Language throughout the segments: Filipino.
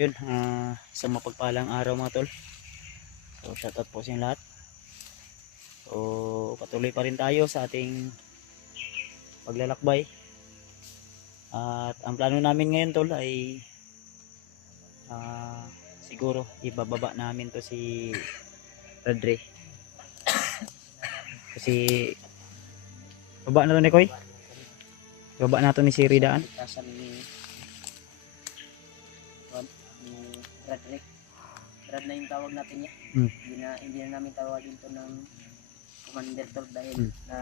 Yun, sa mapagpalang araw mga tol. So shoutout po sa inyo lahat. So patuloy pa rin tayo sa ating paglalakbay. At ang plano namin ngayon tol ay siguro ibababa namin to si Radre. Kasi baba na to ni Koy. Baba na to ni si Ridaan. Kasan ni Radrick. Rad na yung tawag natin niya. Hindi na namin tawagin to ng Commander Tol dahil na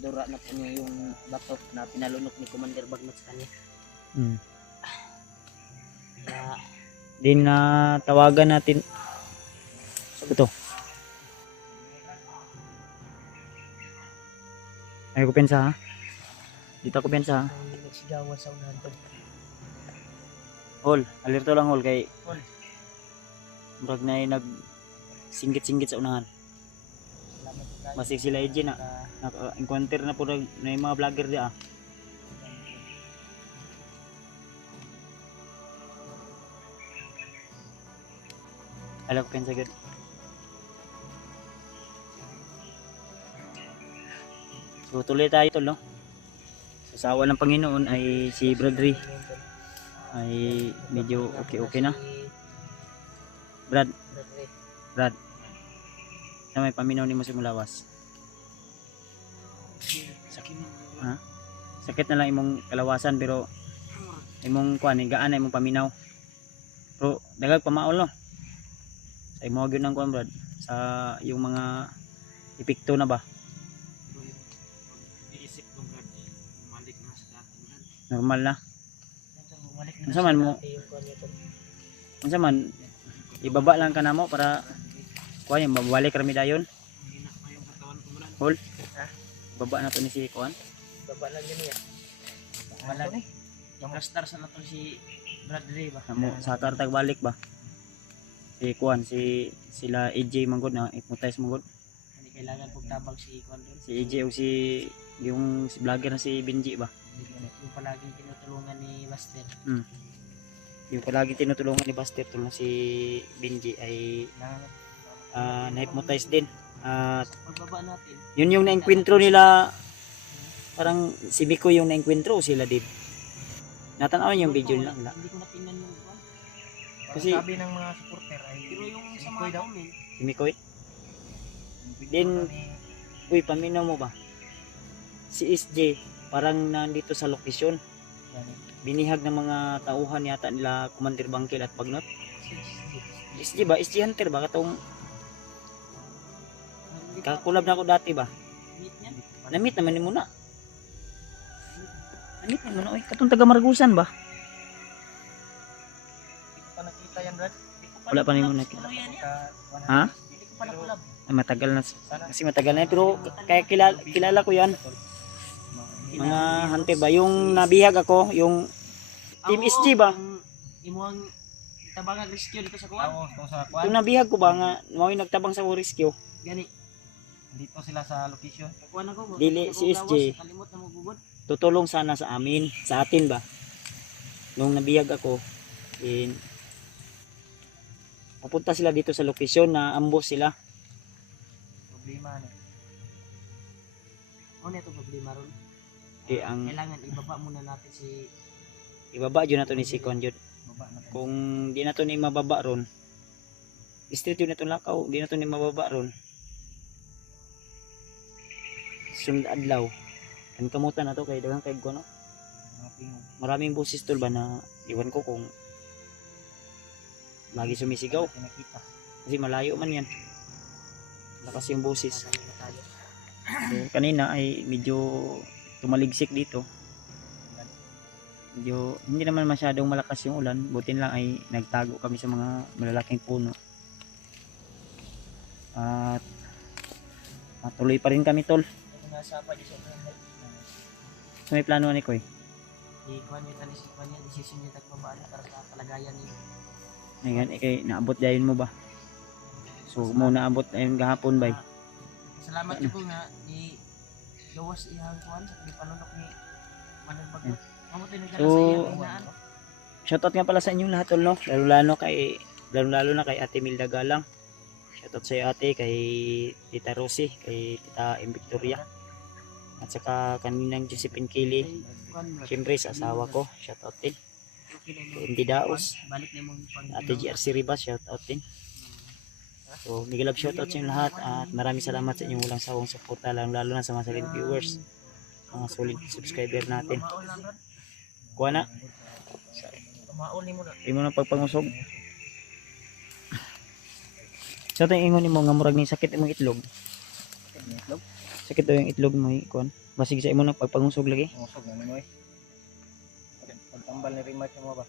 dura na po niya yung bato na pinalunok ni Commander Bagnot sa kanya. Kaya Din na tawagan natin ito. Ay ko pensa ha. Dito ako pensa ha. nagsigawan sa unahan to. Hol, alerto lang hol kay Hol. murag na nag singgit-singgit sa unahan. Salamat po kayo. Masig sila EJ na encounter na po na yung mga vlogger di ah. Alam ko pensa good. So tuloy tayo tol no. Sa awa ng Panginoon ay si Bradry ay medyo okay na. Brad, Brad. Na may paminaw ni mo sa mulawas. Ha? Sakit na lang imong kalawasan pero imong kuan gaan na imong paminaw. Pero dagag pamaol no. Sa imo gyud nang kuan Brad sa yung mga epekto na ba? Iisip ko Brad, bumalik na sa dating Brad. Normal na. Bumalik Unsa man mo? Unsa man ibaba lang ka na mo para kuan yung mabalik rami dayon. Hina pa yung katawan ko Brad. Hol. Baba na to ni si kuan. Baba lang yun niya. Balag. Yung star sa nato si Bradley ba? Mo sa kartag balik ba? Si kuan si sila EJ manggod na hypnotize manggod. Hindi kailangan pong tabang si Kwan doon. Si EJ o yung si vlogger na si Benji ba? Yung palaging tinutulungan ni Buster. Yung palagi tinutulungan ni Buster tulong si Benji ay na-hypnotize din. At Pagbaba natin. yun yung na-enkwentro nila, parang si Miko yung na-enkwentro o sila din. Natanaw yung video nila. Hindi ko natingnan yung Kwan. Kasi Sabi ng mga supporter ay pero yung sa mga comment. si Mikoy. Then, uy, paminaw mo ba? Si SJ, parang nandito sa lokasyon. Binihag ng mga tauhan yata nila Commander Bangkil at Bagnot. SJ ba? SJ Hunter ba? Katong kakulab na ako dati ba? Na-meet naman ni muna. Na-meet naman muna. Uy, katong taga Margusan ba? Hindi ko pa nakita yan Brad. Wala pa rin mo nakita. Ha? Hindi ko pa nakulab. Ay, matagal na. Kasi matagal na. Pero kaya kilala ko yan. Mga hunter ba? Yung nabihag ako, yung Team SG ba? Imuang tabangan rescue dito sa Kwan. Oo, dito sa Kwan. Yung nabihag ko ba nga, mga nagtabang sa rescue. Gani. Dito sila sa location. Kuan ako. Dili si SJ. Kalimot na mo gugod. Tutulong sana sa amin, sa atin ba? Nung nabihag ako, pupunta sila dito sa location na ambush sila. Problema na. Ano ito problema ron? Ang Kailangan ibaba muna natin si ibaba yun na to ni si Conjud. baba natin. Kung di na to ni mababa ron, street yun na to lakaw, di na to ni mababa ron. Sunod adlaw. Kan kamutan na to kay daghang kay no. Maraming boses tol ba na iwan ko kung lagi sumisigaw. Kasi malayo man yan. Lakas yung boses. So, kanina ay medyo tumaligsik dito. Medyo hindi naman masyadong malakas yung ulan, buti lang ay nagtago kami sa mga malalaking puno. At matuloy pa rin kami tol. So may plano ni Koy. Ikuan niya tani si Kwan niya decision niya tagbaba para sa kalagayan ni. Ngayon kay naabot dayon mo ba? So mo naabot ayun gahapon bay. Salamat po nga ni gawas iyang Kwan sa panunok ni Manang Bagot. Mamuti na So, sa iyang hinaan. shoutout nga pala sa inyong lahat tol no. Lalo na kay Ate Milda Galang. Shoutout sa iyo ate, kay Tita Rosie, kay Tita M. Victoria. At saka kaninang Josephine Kili. Siyempre sa asawa ko, shoutout din. Hindi Daos, Balik na mo pang Ate GRC Ribas, shoutout din. So, mega love shoutout sa inyo lahat at maraming salamat sa inyong walang sawang suporta, lalo na sa mga solid viewers, mga solid subscriber natin. Kuha na. Mauli mo na. Imo na pagpangusog. Sa ito yung ingon mo nga murag ni sakit imong itlog. Sakit daw yung itlog mo kuan. Basig sa imo na pagpangusog lagi. Usog na mo eh. Pagtambal ni remark mo ba?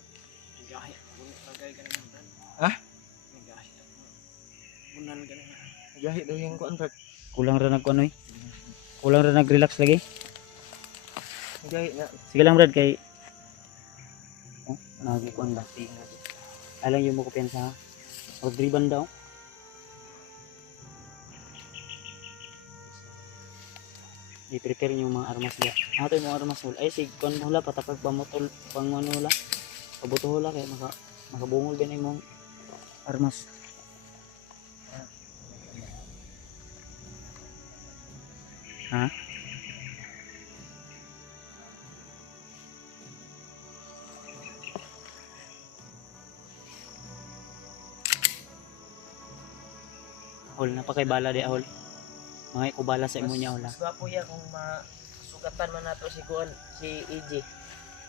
Ha? Gahi daw yung kuan Brad. Kulang ra nagkuan oy. Kulang ra nag-relax lagi. Gahi na. Sige lang Brad kay nagkuan ba? Alang yung mo kumpiyansa. Pag-driban daw. I-prepare niyo mga armas niya. Ato yung mga armas hula. Ay sig kuan mo hula patapag pamutol pang ano hula. Pabuto hula kay makabungol din imong armas. Ha? Hol na pa kay bala di ahol. Mga ikubala sa imo niya hula. Mas gwapo ya kung masugatan man nato si kuan si EJ.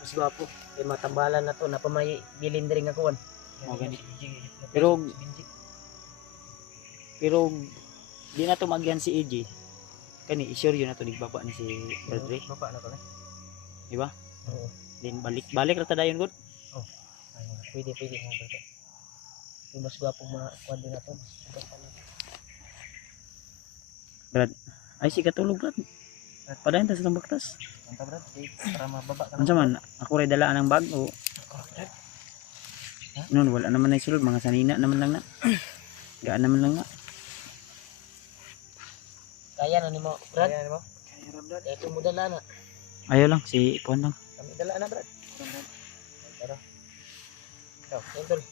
Mas gwapo. Kay matambalan na to na pamay bilindring ako kuan. Mo gani. Pero di na to magyan si EJ. Kani i-sure yun na to nagbaba ni si Bradley. Baba na ko na. Di ba? Oo. Then balik ra ta dayon gud. Pwede mo ba? Yung mas gwapo mga kuan din nato. Brad. Ay si katulog Brad. Padayon ta sa baktas. Manta Brad, para mababa ka. Unsa man ako ray dalaan ng bag o noon wala naman na sulod mga sanina naman lang na. Gaan naman lang na. Kaya na nimo Brad? Kaya nimo? Kaya ra Brad. Ito mo dala na. Ayaw lang si kuan lang. Kami dala na Brad. Tara. Ikaw, Tol.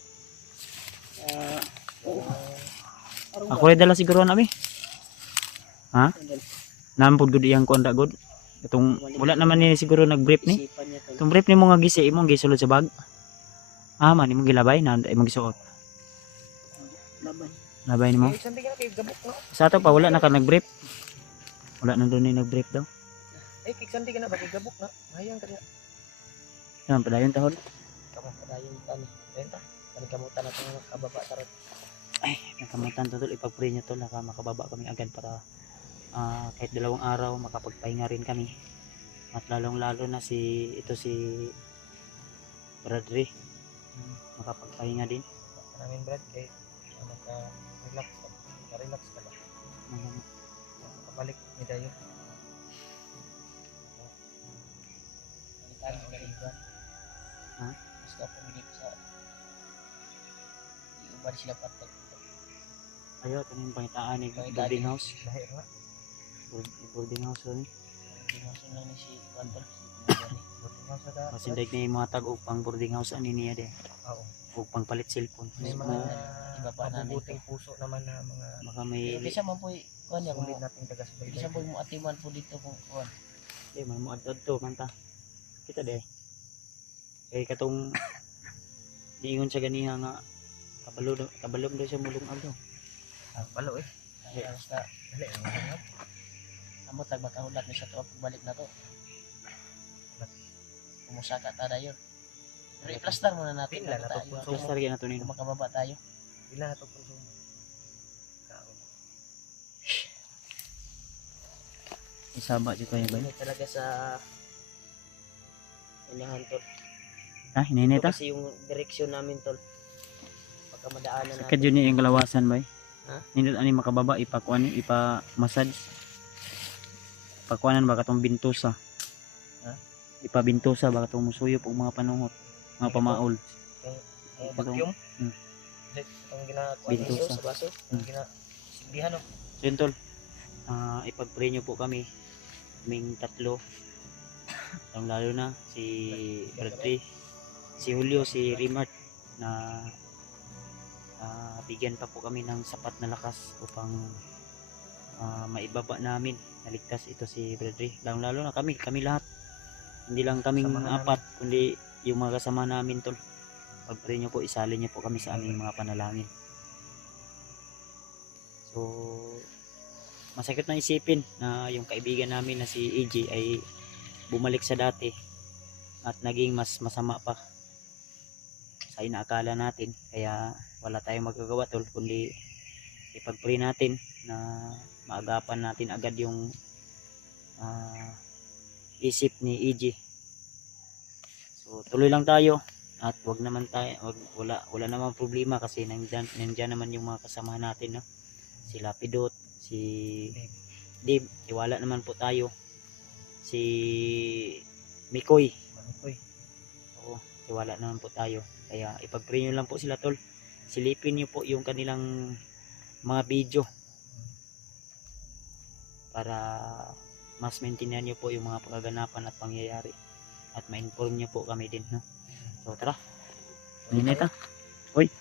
Ako ray dala siguro na mi. Ha? Nampod gud iyang kuan ra gud. Itong wala naman ni siguro nag-brief ni. Isipan niya Tol. Itong brief ni mo nga gisi imong gisulod sa bag. Man imong gilabay na imong gisuot. Laban. Labay nimo. Eh, sandi ka kay gabok no? Sa ato pa wala na ka nag-brief. Wala na doon ni nag-brief daw. Eh, kay sandi ka na ba kay gabok na? Hayang ka niya. Yan padayon tahod. Kamo padayon tani. Renta. Tani kamutan nato nga kababa tarot. Ay, nakamutan to tol ipag-pray niyo tol naka makababa kami agad para kahit 2 araw makapagpahinga rin kami. At lalong-lalo na si Bradley. Makapagpahinga din. Maraming Brad kay maka-relax ka. Maka-relax ka lang. Makabalik ni Dayo. Palitan ka rin Brad. Ha? Mas ka pumili sa iuban sila patag. Ayo tanin pangitaan ni boarding house. Lahir na. Boarding house ron. Boarding house lang ni si Wanton. Boarding house na. Masindag ni mga tag og pang boarding house ani niya de. Oo. Og pang palit cellphone. May mga iba pa na buting puso naman na mga Baka may bisa man po kuan ya Sulit mo nating taga sa bisa po mo atiman po dito kung kuan. man mo adto to man ta. Kita de. Kay katong diingon sa ganiha nga kabalog daw siya mulong agaw. Balo eh. Ay basta dali lang. Amo tag makahulat ni sa to pagbalik na to. Kumusaka ta dayon. Replastar muna natin Pila na to. Plastar gyud nato nino. Kung makababa tayo. Pila na to konsumo. Isaba jud kayo ba? Ini talaga sa inahan tol. Ha, hinay Ito ta. kasi yung direksyon namin tol. Pagka madaanan Sakit yun yung kalawasan ba? Ha? Nindot ani makababa ipakuan ipa-massage. Pakuanan ba katong bintusa? Ha? Ipa-bintusa ba katong musuyop og mga panungot, mga pamaol. Vacuum. Hmm. Ang ginagawa Bintusa. sa baso. Ang ginasilbihan no. So yun tol. Ipag-pray nyo po kami. Kaming tatlo. Lalo na si Bradley, si Julio, si Rimart na bigyan pa po kami ng sapat na lakas upang maibaba namin, naligtas ito si Bradley, lalo na kami lahat, hindi lang kaming Samahan apat kundi yung mga kasama namin tol. Pag-pray nyo po, isalin nyo po kami sa aming mga panalangin. So masakit na isipin na yung kaibigan namin na si AJ ay bumalik sa dati at naging mas masama pa sa inaakala natin, kaya wala tayong magagawa tol kundi ipag-pray natin na maagapan natin agad yung isip ni AJ. So tuloy lang tayo at wala namang problema kasi nandiyan naman yung mga kasamahan natin, no? Si Lapidot, si Dave, tiwala naman po tayo. Si Mikoy, oo, tiwala naman po tayo. Kaya ipag-pray nyo lang po sila tol. Silipin nyo po yung kanilang mga video para mas maintindihan nyo po yung mga pagaganapan at pangyayari at ma-inform nyo po kami din, no? So tara, minita. Uy,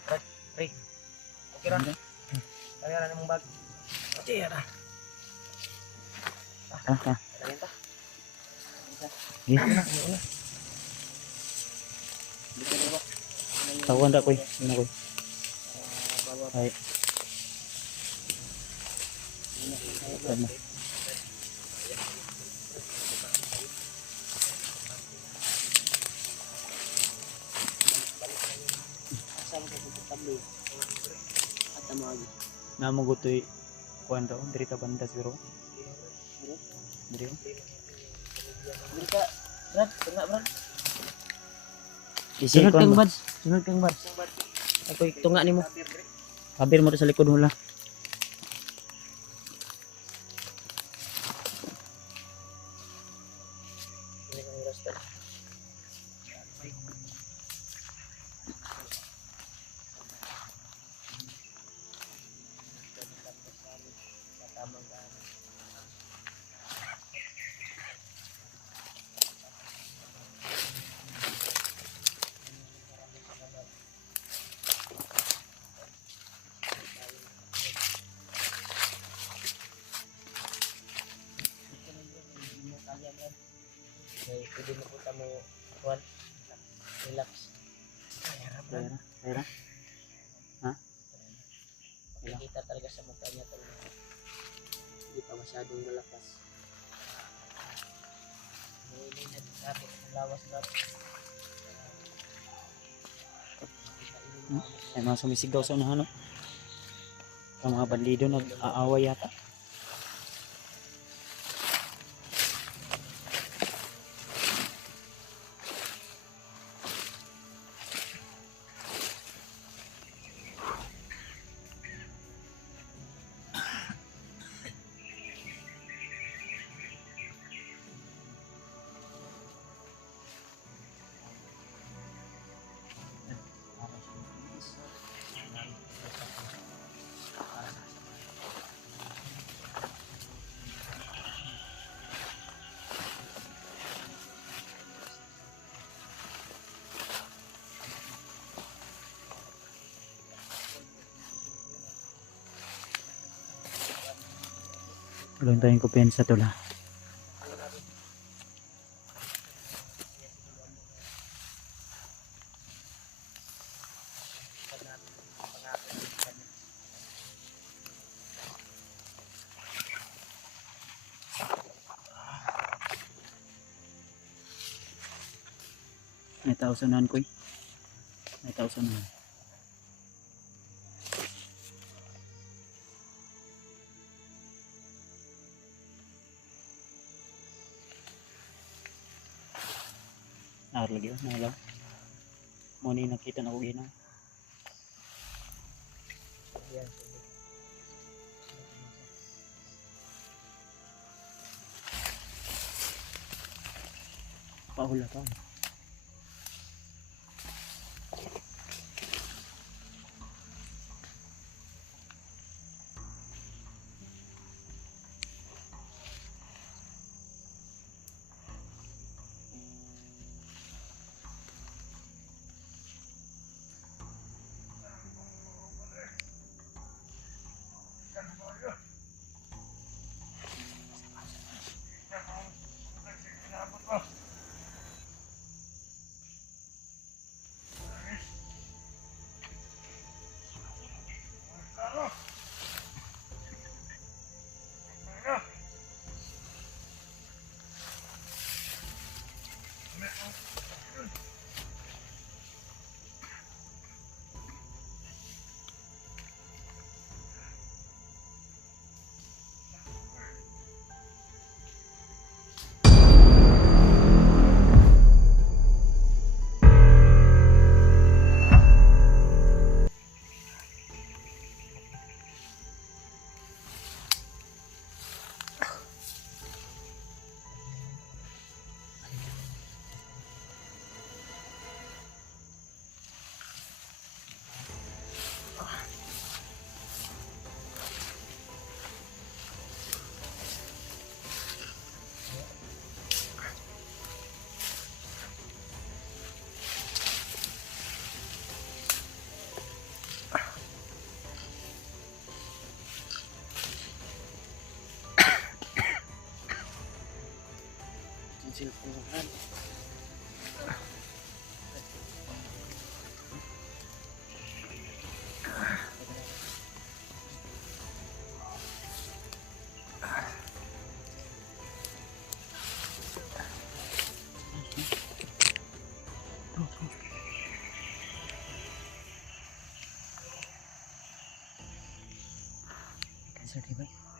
Okay ra. Kaya na mong bag. Okay ra. Kaya ta. yes. Tawan da koy, yun koy. Ay. Tama. Namo gutoy kuan daw diri ta banda siguro. Diri. Dili ka, Brad, tengah Brad. Isi Sunod kuan kang ba? bad. Sunod kang bad. Ako tunga nimo. Kabir mo sa likod hula. Okay, pwede mo punta mo kuan. Relax. Pera. Ha? Makikita talaga sa mukha niya talaga. Hindi pa masyadong malakas. Hindi na traffic ng lawas na. Ay mga sumisigaw sa unahan, no? Ang mga bandido nag-aaway yata. Walang tayong kupensa to la. May tausanan ko eh. May tausanan. Lagi nalaw. Mo ni nakita na ko gina. Paula pa. cellphone. Cancer, diba?